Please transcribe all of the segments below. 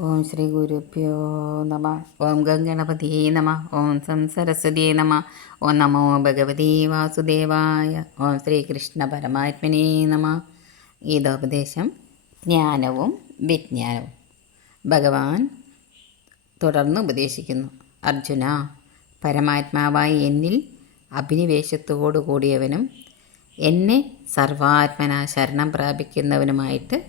ഓം ശ്രീ ഗുരുഭ്യോ നമ. ഓം ഗംഗണപതിയേ നമ. ഓം സം സരസ്വതിയേ നമ. ഓം നമോ ഭഗവതി വാസുദേവായ. ഓം ശ്രീകൃഷ്ണ പരമാത്മനേ നമ. ഗീതോപദേശം. ജ്ഞാനവും വിജ്ഞാനവും. ഭഗവാൻ തുടർന്ന് ഉപദേശിക്കുന്നു. അർജുന പരമാത്മാവായി എന്നിൽ അഭിനിവേശത്തോടു കൂടിയവനും എന്നെ സർവാത്മന ശരണം പ്രാപിക്കുന്നവനുമായിട്ട്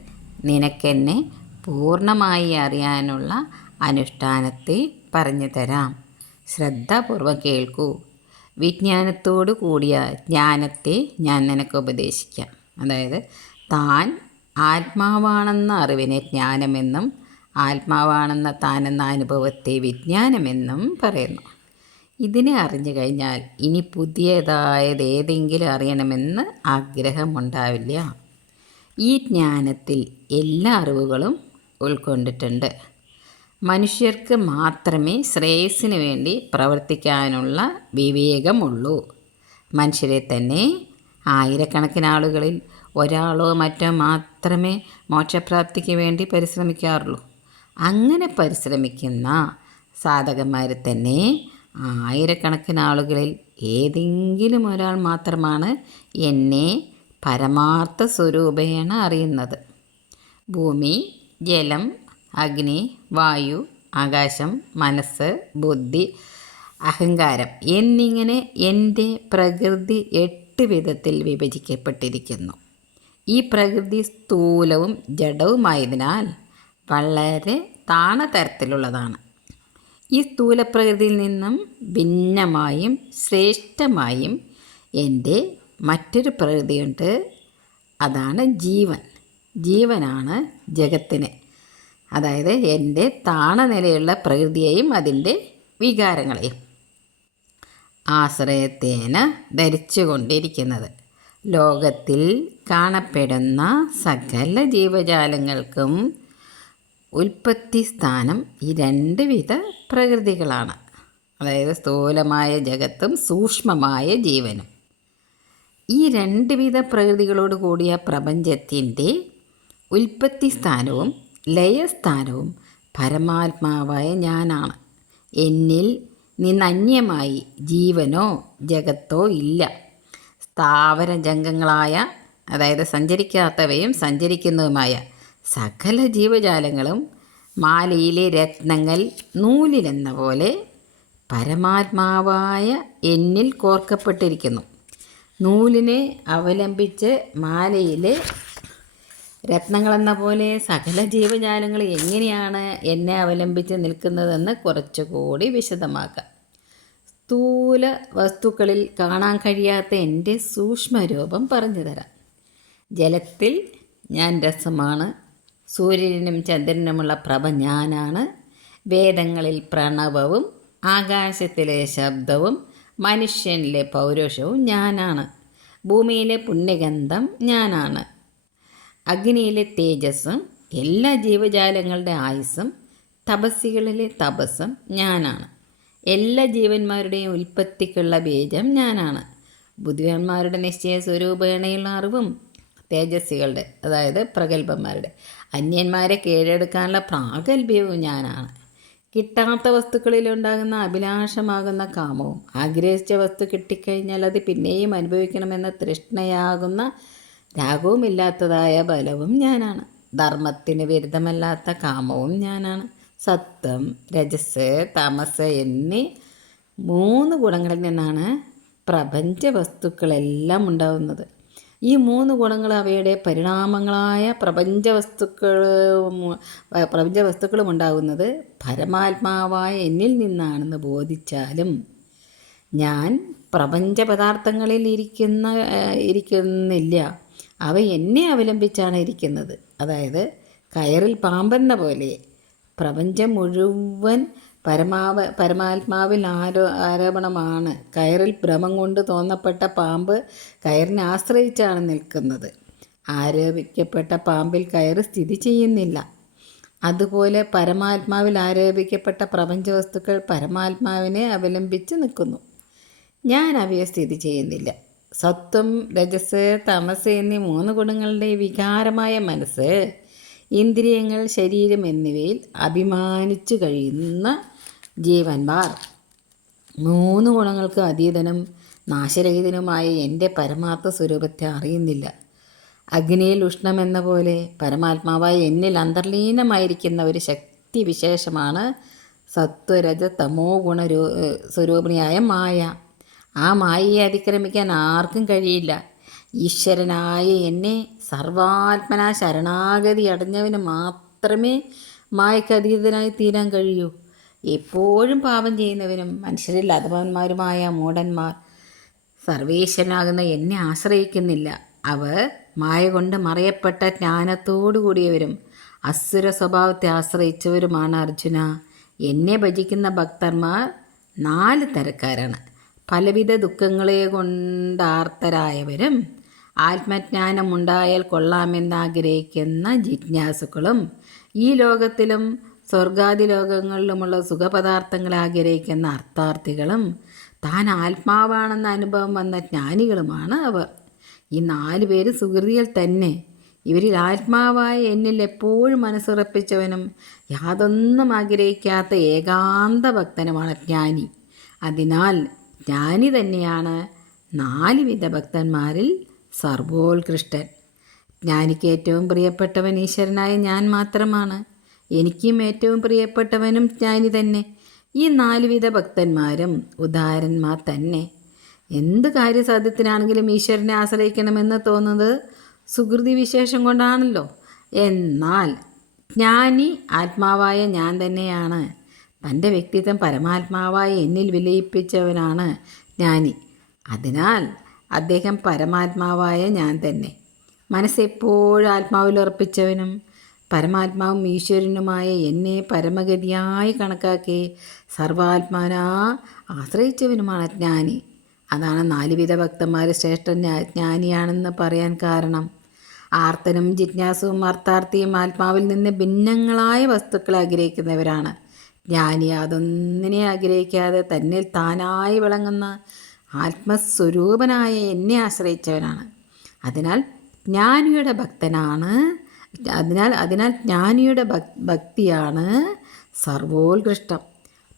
നിനക്കെന്നെ പൂർണമായി അറിയാനുള്ള അനുഷ്ഠാനത്തെ പറഞ്ഞു തരാം. ശ്രദ്ധാപൂർവം കേൾക്കൂ. വിജ്ഞാനത്തോടു കൂടിയ ജ്ഞാനത്തെ ഞാൻ നിനക്ക് ഉപദേശിക്കാം. അതായത് താൻ ആത്മാവാണെന്ന അറിവിനെ ജ്ഞാനമെന്നും ആത്മാവാണെന്ന താനെന്ന അനുഭവത്തെ വിജ്ഞാനമെന്നും പറയുന്നു. ഇതിനെ അറിഞ്ഞു കഴിഞ്ഞാൽ ഇനി പുതിയതായത് ഏതെങ്കിലും അറിയണമെന്ന് ആഗ്രഹമുണ്ടാവില്ല. ഈ ജ്ഞാനത്തിൽ എല്ലാ അറിവുകളും ഉൾക്കൊണ്ടിട്ടുണ്ട്. മനുഷ്യർക്ക് മാത്രമേ ശ്രേയസ്സിന് വേണ്ടി പ്രവർത്തിക്കാനുള്ള വിവേകമുള്ളൂ. മനുഷ്യരെ തന്നെ ആയിരക്കണക്കിന് ആളുകളിൽ ഒരാളോ മറ്റോ മാത്രമേ മോക്ഷപ്രാപ്തിക്ക് വേണ്ടി പരിശ്രമിക്കാറുള്ളൂ. അങ്ങനെ പരിശ്രമിക്കുന്ന സാധകന്മാർ തന്നെ ആയിരക്കണക്കിന് ആളുകളിൽ ഏതെങ്കിലും ഒരാൾ മാത്രമാണ് എന്നെ പരമാർത്ഥ സ്വരൂപേണ അറിയുന്നത്. ഭൂമി ജലം അഗ്നി വായു ആകാശം മനസ്സ് ബുദ്ധി അഹങ്കാരം എന്നിങ്ങനെ എന്റെ പ്രകൃതി എട്ട് വിധത്തിൽ വിഭജിക്കപ്പെട്ടിരിക്കുന്നു. ഈ പ്രകൃതി സ്ഥൂലവും ജഡവുമായതിനാൽ വളരെ താണ തരത്തിലുള്ളതാണ്. ഈ സ്ഥൂലപ്രകൃതിയിൽ നിന്നും ഭിന്നമായും ശ്രേഷ്ഠമായും എന്റെ മറ്റൊരു പ്രകൃതിയുണ്ട്. അതാണ് ജീവൻ. ജീവനാണ് ജഗത്തിന്. അതായത് എന്റെ താണനിലയുള്ള പ്രകൃതിയെയും അതിന്റെ വികാരങ്ങളെയും. ആശ്രയത്തേന ധരിച്ചു കൊണ്ടിരിക്കുന്നത് ലോകത്തിൽ കാണപ്പെടുന്ന സകല ജീവജാലങ്ങൾക്കും ഉൽപ്പത്തി സ്ഥാനം ഈ രണ്ട് വിധ പ്രകൃതികളാണ്. അതായത് സ്ഥൂലമായ ജഗത്തും സൂക്ഷ്മമായ ജീവനും. ഈ രണ്ട് വിധ പ്രകൃതികളോട് കൂടിയ പ്രപഞ്ചത്തിന്റെ ഉൽപ്പത്തി സ്ഥാനവും ലയസ്ഥാനവും പരമാത്മാവായ ഞാനാണ്. എന്നിൽ നിന്നന്യമായി ജീവനോ ജഗത്തോ ഇല്ല. സ്ഥാവര ജംഗങ്ങളായ അതായത് സഞ്ചരിക്കാത്തവയും സഞ്ചരിക്കുന്നതുമായ സകല ജീവജാലങ്ങളും മാലയിലെ രത്നങ്ങൾ നൂലിലെന്ന പോലെ പരമാത്മാവായ എന്നിൽ കോർക്കപ്പെട്ടിരിക്കുന്നു. നൂലിനെ അവലംബിച്ച് മാലയിലെ രത്നങ്ങളെന്ന പോലെ സകല ജീവജാലങ്ങൾ എങ്ങനെയാണ് എന്നെ അവലംബിച്ച് നിൽക്കുന്നതെന്ന് കുറച്ചുകൂടി വിശദമാക്കാം. സ്ഥൂല വസ്തുക്കളിൽ കാണാൻ കഴിയാത്ത എന്റെ സൂക്ഷ്മരൂപം പറഞ്ഞു തരാം. ജലത്തിൽ ഞാൻ രസമാണ്. സൂര്യനും ചന്ദ്രനുമുള്ള പ്രഭ ഞാനാണ്. വേദങ്ങളിൽ പ്രണവവും ആകാശത്തിലെ ശബ്ദവും മനുഷ്യനിലെ പൗരുഷവും ഞാനാണ്. ഭൂമിയിലെ പുണ്യഗന്ധം ഞാനാണ്. അഗ്നിയിലെ തേജസ്സും എല്ലാ ജീവജാലങ്ങളുടെ ആയുസ്സും തപസ്സികളിലെ തപസ്സും ഞാനാണ്. എല്ലാ ജീവന്മാരുടെയും ഉൽപ്പത്തിക്കുള്ള ബീജം ഞാനാണ്. ബുദ്ധിമാന്മാരുടെ നിശ്ചയ സ്വരൂപേണയുള്ള അറിവും തേജസ്സികളുടെ അതായത് പ്രഗത്ഭന്മാരുടെ. അന്യന്മാരെ കീഴടക്കാനുള്ള പ്രാഗൽഭ്യവും ഞാനാണ്. കിട്ടാത്ത വസ്തുക്കളിലുണ്ടാകുന്ന അഭിലാഷമാകുന്ന കാമവും ആഗ്രഹിച്ച വസ്തു കിട്ടിക്കഴിഞ്ഞാൽ അത് പിന്നെയും അനുഭവിക്കണമെന്ന തൃഷ്ണയാകുന്ന രാഗവുമില്ലാത്തതായ ബലവും ഞാനാണ്. ധർമ്മത്തിന് വിരുദ്ധമല്ലാത്ത കാമവും ഞാനാണ്. സത്വം രജസ് തമസ് എന്നീ മൂന്ന് ഗുണങ്ങളിൽ നിന്നാണ് പ്രപഞ്ച വസ്തുക്കളെല്ലാം ഉണ്ടാകുന്നത് ഈ മൂന്ന് ഗുണങ്ങൾ അവയുടെ പരിണാമങ്ങളായ പ്രപഞ്ച വസ്തുക്കൾ പ്രപഞ്ച വസ്തുക്കളും ഉണ്ടാകുന്നത് പരമാത്മാവായ എന്നിൽ നിന്നാണെന്ന് ബോധിച്ചാലും ഞാൻ പ്രപഞ്ച പദാർത്ഥങ്ങളിൽ ഇരിക്കുന്ന ഇരിക്കുന്നില്ല. അവ എന്നെ അവലംബിച്ചാണ് ഇരിക്കുന്നത്. അതായത് കയറിൽ പാമ്പെന്ന പോലെ പ്രപഞ്ചം മുഴുവൻ പരമാവ പരമാത്മാവിൽ ആരോ ആരോപണമാണ്. കയറിൽ ഭ്രമം കൊണ്ട് തോന്നപ്പെട്ട പാമ്പ് കയറിനെ ആശ്രയിച്ചാണ് നിൽക്കുന്നത്. ആരോപിക്കപ്പെട്ട പാമ്പിൽ കയറ് സ്ഥിതി ചെയ്യുന്നില്ല. അതുപോലെ പരമാത്മാവിൽ ആരോപിക്കപ്പെട്ട പ്രപഞ്ച വസ്തുക്കൾ പരമാത്മാവിനെ അവലംബിച്ച് നിൽക്കുന്നു. ഞാൻ അവയെ സ്ഥിതി ചെയ്യുന്നില്ല. സത്വം രജസ് തമസ് എന്നീ മൂന്ന് ഗുണങ്ങളുടെ വികാരമായ മനസ്സ് ഇന്ദ്രിയങ്ങൾ ശരീരം എന്നിവയിൽ അഭിമാനിച്ചു കഴിയുന്ന ജീവന്മാർ. മൂന്ന് ഗുണങ്ങൾക്ക് അതീതനും നാശരഹിതനുമായ എന്റെ പരമാർത്ഥ സ്വരൂപത്തെ അറിയുന്നില്ല. അഗ്നിയിൽ ഉഷ്ണമെന്ന പോലെ പരമാത്മാവായ എന്നിൽ അന്തർലീനമായിരിക്കുന്ന ഒരു ശക്തി വിശേഷമാണ് സത്വരജ തമോ ഗുണ സ്വരൂപിണിയായ മായ. ആ മായയെ അതിക്രമിക്കാൻ ആർക്കും കഴിയില്ല. ഈശ്വരനായ എന്നെ സർവാത്മന ശരണാഗതി അടഞ്ഞവന് മാത്രമേ മായയ്ക്ക് അതീതനായി തീരാൻ കഴിയൂ. എപ്പോഴും പാപം ചെയ്യുന്നവനും മനുഷ്യരിൽ അധവന്മാരുമായ മൂടന്മാർ സർവേശ്വരനാകുന്ന എന്നെ ആശ്രയിക്കുന്നില്ല. അവർ മായ കൊണ്ട് മറയപ്പെട്ട ജ്ഞാനത്തോടു കൂടിയവരും അസുര സ്വഭാവത്തെ ആശ്രയിച്ചവരുമാണ് അർജുന. എന്നെ ഭജിക്കുന്ന ഭക്തന്മാർ നാല് തരക്കാരാണ്. പലവിധ ദുഃഖങ്ങളെ കൊണ്ടാർത്തരായവരും ആത്മജ്ഞാനമുണ്ടായാൽ കൊള്ളാമെന്നാഗ്രഹിക്കുന്ന ജിജ്ഞാസുക്കളും ഈ ലോകത്തിലും സ്വർഗാദി ലോകങ്ങളിലുമുള്ള സുഖപദാർത്ഥങ്ങൾ ആഗ്രഹിക്കുന്ന അർത്ഥാർത്ഥികളും താൻ ആത്മാവാണെന്ന അനുഭവം വന്ന ജ്ഞാനികളുമാണ് അവർ. ഈ നാല് പേര് സുഹൃതികൾ തന്നെ. ഇവരിൽ ആത്മാവായ എന്നിൽ എപ്പോഴും മനസ്സുറപ്പിച്ചവനും യാതൊന്നും ആഗ്രഹിക്കാത്ത ഏകാന്ത ഭക്തനുമാണ് ജ്ഞാനി. അതിനാൽ ജ്ഞാനി തന്നെയാണ് നാല് വിധ ഭക്തന്മാരിൽ സർവോത്കൃഷ്ടൻ. ജ്ഞാനിക്ക് ഏറ്റവും പ്രിയപ്പെട്ടവൻ ഈശ്വരനായ ഞാൻ മാത്രമാണ്. എനിക്കും ഏറ്റവും പ്രിയപ്പെട്ടവനും ജ്ഞാനി തന്നെ. ഈ നാലുവിധ ഭക്തന്മാരും ഉദാരന്മാർ തന്നെ. എന്ത് കാര്യസാധ്യത്തിനാണെങ്കിലും ഈശ്വരനെ ആശ്രയിക്കണമെന്ന് തോന്നുന്നത് സുഹൃതി വിശേഷം കൊണ്ടാണല്ലോ. എന്നാൽ ജ്ഞാനി ആത്മാവായ ഞാൻ തന്നെയാണ്. തന്റെ വ്യക്തിത്വം പരമാത്മാവായി എന്നിൽ വിലയിപ്പിച്ചവനാണ് ജ്ഞാനി അതിനാൽ അദ്ദേഹം പരമാത്മാവായ ഞാൻ തന്നെ. മനസ്സെപ്പോഴും ആത്മാവിൽ ഉറപ്പിച്ചവനും പരമാത്മാവും ഈശ്വരനുമായ എന്നെ പരമഗതിയായി കണക്കാക്കി സർവാത്മാനാ ആശ്രയിച്ചവനുമാണ് അജ്ഞാനി അതാണ് നാലുവിധ ഭക്തന്മാർ ശ്രേഷ്ഠ ജ്ഞാനിയാണെന്ന് പറയാൻ കാരണം. ആർത്തനും ജിജ്ഞാസുവും അർത്ഥാർത്ഥിയും ആത്മാവിൽ നിന്ന് ഭിന്നങ്ങളായ വസ്തുക്കളെ ആഗ്രഹിക്കുന്നവരാണ്. ജ്ഞാനി അതൊന്നിനെ ആഗ്രഹിക്കാതെ തന്നിൽ താനായി വിളങ്ങുന്ന ആത്മസ്വരൂപനായ എന്നെ ആശ്രയിച്ചവനാണ്. അതിനാൽ ജ്ഞാനിയുടെ ഭക്തനാണ്. അതിനാൽ അതിനാൽ ജ്ഞാനിയുടെ ഭക്തിയാണ് സർവോത്കൃഷ്ടം.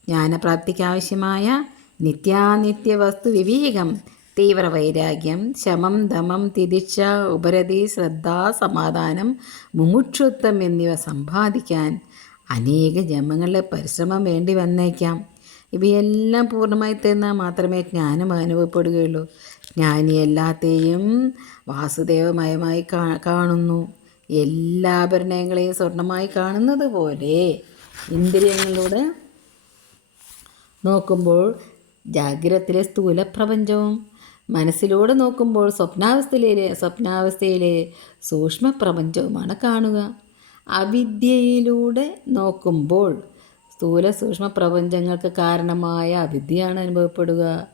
ജ്ഞാനപ്രാപ്തിക്കാവശ്യമായ നിത്യാനിത്യ വസ്തു വിവേകം തീവ്രവൈരാഗ്യം ശമം ദമം തിരിച്ച ഉപരതി ശ്രദ്ധ സമാധാനം മുമുക്ഷുത്വം എന്നിവ സമ്പാദിക്കാൻ അനേക ജന്മങ്ങളിലെ പരിശ്രമം വേണ്ടി വന്നേക്കാം. ഇവയെല്ലാം പൂർണമായി തന്നാൽ മാത്രമേ ജ്ഞാനം അനുഭവപ്പെടുകയുള്ളൂ. ജ്ഞാനി എല്ലാത്തെയും വാസുദേവമയമായി കാണുന്നു. എല്ലാ ആഭരണങ്ങളെയും സ്വർണമായി കാണുന്നത് പോലെ ഇന്ദ്രിയങ്ങളിലൂടെ നോക്കുമ്പോൾ ജാഗ്രതത്തിലെ സ്ഥൂല പ്രപഞ്ചവും മനസ്സിലൂടെ നോക്കുമ്പോൾ സ്വപ്നാവസ്ഥയിലെ സ്വപ്നാവസ്ഥയിലെ സൂക്ഷ്മ പ്രപഞ്ചവുമാണ് കാണുക. അവിദ്യയിലൂടെ നോക്കുമ്പോൾ സ്ഥൂല സൂക്ഷ്മ പ്രപഞ്ചങ്ങൾക്ക് കാരണമായ അവിദ്യയാണ് അനുഭവപ്പെടുക.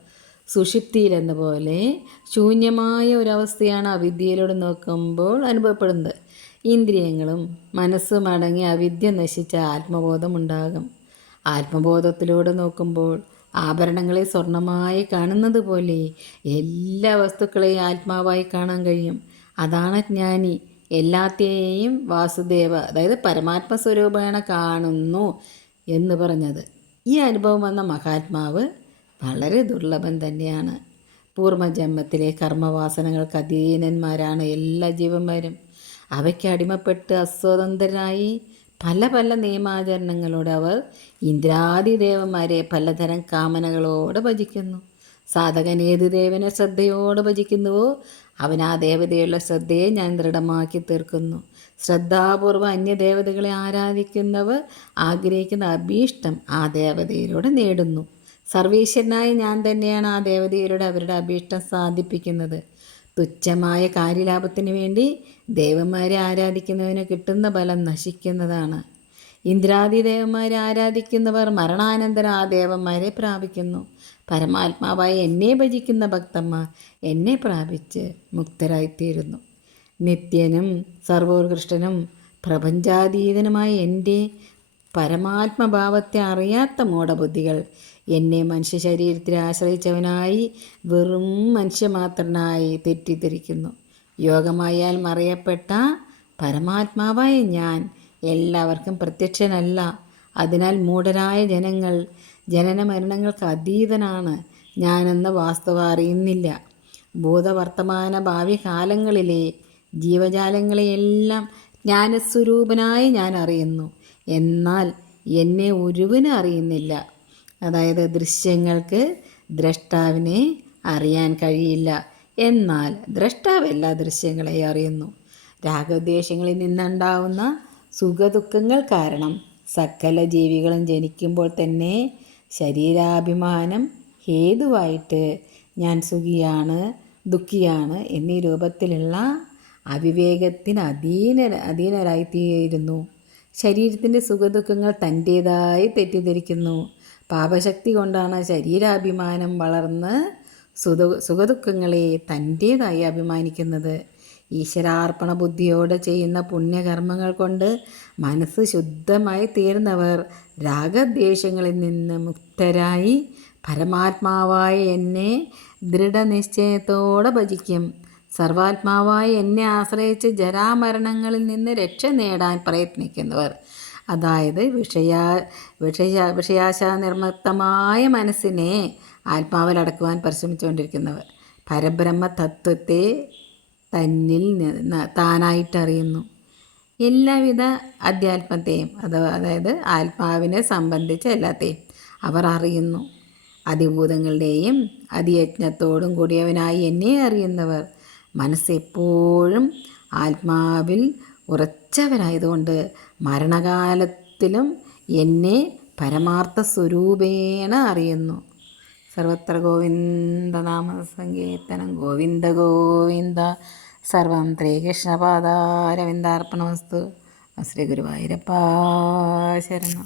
സുഷിപ്തിയിലെന്ന പോലെ ശൂന്യമായ ഒരവസ്ഥയാണ് അവിദ്യയിലൂടെ നോക്കുമ്പോൾ അനുഭവപ്പെടുന്നത്. ഇന്ദ്രിയങ്ങളും മനസ്സും അടങ്ങി അവിദ്യ നശിച്ച ആത്മബോധം ഉണ്ടാകും. ആത്മബോധത്തിലൂടെ നോക്കുമ്പോൾ ആഭരണങ്ങളെ സ്വർണമായി കാണുന്നത് പോലെ എല്ലാ വസ്തുക്കളെയും ആത്മാവായി കാണാൻ കഴിയും. അതാണ് ജ്ഞാനി. എല്ലാത്തെയും വാസുദേവ അതായത് പരമാത്മസ്വരൂപേണ കാണുന്നു എന്ന് പറഞ്ഞത്. ഈ അനുഭവം വന്ന മഹാത്മാവ് വളരെ ദുർലഭം തന്നെയാണ്. പൂർവജന്മത്തിലെ കർമ്മവാസനകൾക്ക് അധീനന്മാരാണ് എല്ലാ ജീവന്മാരും. അവയ്ക്ക് അടിമപ്പെട്ട് അസ്വതന്ത്രരായി പല പല നിയമാചരണങ്ങളോട് അവർ ഇന്ദ്രാദിദേവന്മാരെ പലതരം കാമനകളോട് ഭജിക്കുന്നു. സാധകൻ ഏത് ദേവനെ ശ്രദ്ധയോട് ഭജിക്കുന്നുവോ അവൻ ആ ദേവതയുള്ള ശ്രദ്ധയെ ഞാൻ ദൃഢമാക്കി തീർക്കുന്നു. ശ്രദ്ധാപൂർവം അന്യദേവതകളെ ആരാധിക്കുന്നവർ ആഗ്രഹിക്കുന്ന അഭീഷ്ടം ആ ദേവതയിലൂടെ നേടുന്നു. സർവീശ്വരനായ ഞാൻ തന്നെയാണ് ആ ദേവതയിലൂടെ അവരുടെ അഭീഷ്ടം സാധിപ്പിക്കുന്നത്. തുച്ഛമായ കാര്യലാഭത്തിന് വേണ്ടി ദേവന്മാരെ ആരാധിക്കുന്നതിന് കിട്ടുന്ന ഫലം നശിക്കുന്നതാണ്. ഇന്ദ്രാദി ദേവന്മാരെ ആരാധിക്കുന്നവർ മരണാനന്തരം ആ ദേവന്മാരെ പ്രാപിക്കുന്നു. പരമാത്മാവായ എന്നെ ഭജിക്കുന്ന ഭക്തന്മാർ എന്നെ പ്രാപിച്ച് മുക്തരായിത്തീരുന്നു. നിത്യനും സർവോത്കൃഷ്ടനും പ്രപഞ്ചാതീതനുമായ എന്റെ പരമാത്മഭാവത്തെ അറിയാത്ത മൂഢബുദ്ധികൾ എന്നെ മനുഷ്യ ശരീരത്തിൽ ആശ്രയിച്ചവനായി വെറും മനുഷ്യമാത്രനായി തെറ്റിദ്ധരിക്കുന്നു. യോഗമായാൽ മറിയപ്പെട്ട പരമാത്മാവായ ഞാൻ എല്ലാവർക്കും പ്രത്യക്ഷനല്ല. അതിനാൽ മൂഢരായ ജനങ്ങൾ ജനന മരണങ്ങൾക്ക് അതീതനാണ്. ഞാനെന്ന വാസ്തവ അറിയുന്നില്ല ഭൂതവർത്തമാന ഭാവി കാലങ്ങളിലെ ജീവജാലങ്ങളെയെല്ലാം ജ്ഞാനസ്വരൂപനായി ഞാൻ അറിയുന്നു എന്നാൽ എന്നെ ഒരുവിനെ അറിയുന്നില്ല. അതായത് ദൃശ്യങ്ങൾക്ക് ദ്രഷ്ടാവിനെ അറിയാൻ കഴിയില്ല. എന്നാൽ ദ്രഷ്ടാവ് എല്ലാ ദൃശ്യങ്ങളെയും അറിയുന്നു. രാഗദ്വേഷങ്ങളിൽ നിന്നുണ്ടാവുന്ന സുഖദുഃഖങ്ങൾ കാരണം സകല ജീവികളും ജനിക്കുമ്പോൾ തന്നെ ശരീരാഭിമാനം ഹേതുവായിട്ട് ഞാൻ സുഖിയാണ് ദുഃഖിയാണ് എന്നീ രൂപത്തിലുള്ള അവിവേകത്തിന് അധീന അധീനരായിത്തീരുന്നു. ശരീരത്തിന്റെ സുഖദുഃഖങ്ങൾ തന്റേതായി തെറ്റിദ്ധരിക്കുന്നു. പാപശക്തി കൊണ്ടാണ് ശരീരാഭിമാനം വളർന്ന് സുഖ സുഖദുഃഖങ്ങളെ തന്റേതായി അഭിമാനിക്കുന്നത്. ഈശ്വരാർപ്പണ ബുദ്ധിയോടെ ചെയ്യുന്ന പുണ്യകർമ്മങ്ങൾ കൊണ്ട് മനസ്സ് ശുദ്ധമായി തീർന്നവർ രാഗദ്വേഷങ്ങളിൽ നിന്ന് മുക്തരായി പരമാത്മാവായ എന്നെ ദൃഢനിശ്ചയത്തോടെ ഭജിക്കും. സർവാത്മാവായി എന്നെ ആശ്രയിച്ച് ജരാമരണങ്ങളിൽ നിന്ന് രക്ഷ നേടാൻ പ്രയത്നിക്കുന്നവർ. അതായത് വിഷയാ വിഷയ വിഷയാശാനിർമ്മക്തമായ മനസ്സിനെ ആത്മാവിലടക്കുവാൻ പരിശ്രമിച്ചുകൊണ്ടിരിക്കുന്നവർ. പരബ്രഹ്മ തത്വത്തെ തന്നിൽ താനായിട്ടറിയുന്നു. എല്ലാവിധ അധ്യാത്മത്തെയും അഥവാ അതായത് ആത്മാവിനെ സംബന്ധിച്ച എല്ലാത്തെയും അവർ അറിയുന്നു. അതിഭൂതങ്ങളുടെയും അതിയജ്ഞത്തോടും കൂടിയവനായി എന്നെ അറിയുന്നവർ മനസ്സെപ്പോഴും ആത്മാവിൽ ഉറച്ചവരായതുകൊണ്ട് മരണകാലത്തിലും എന്നെ പരമാർത്ഥ സ്വരൂപേണ അറിയുന്നു. സർവത്ര ഗോവിന്ദനാമ സങ്കീർത്തനം ഗോവിന്ദ ഗോവിന്ദ. സർവം ശ്രീകൃഷ്ണപാദാരവിന്ദാർപ്പണമസ്തു ശ്രീ ഗുരുവായൂരപ്പ ശരണം.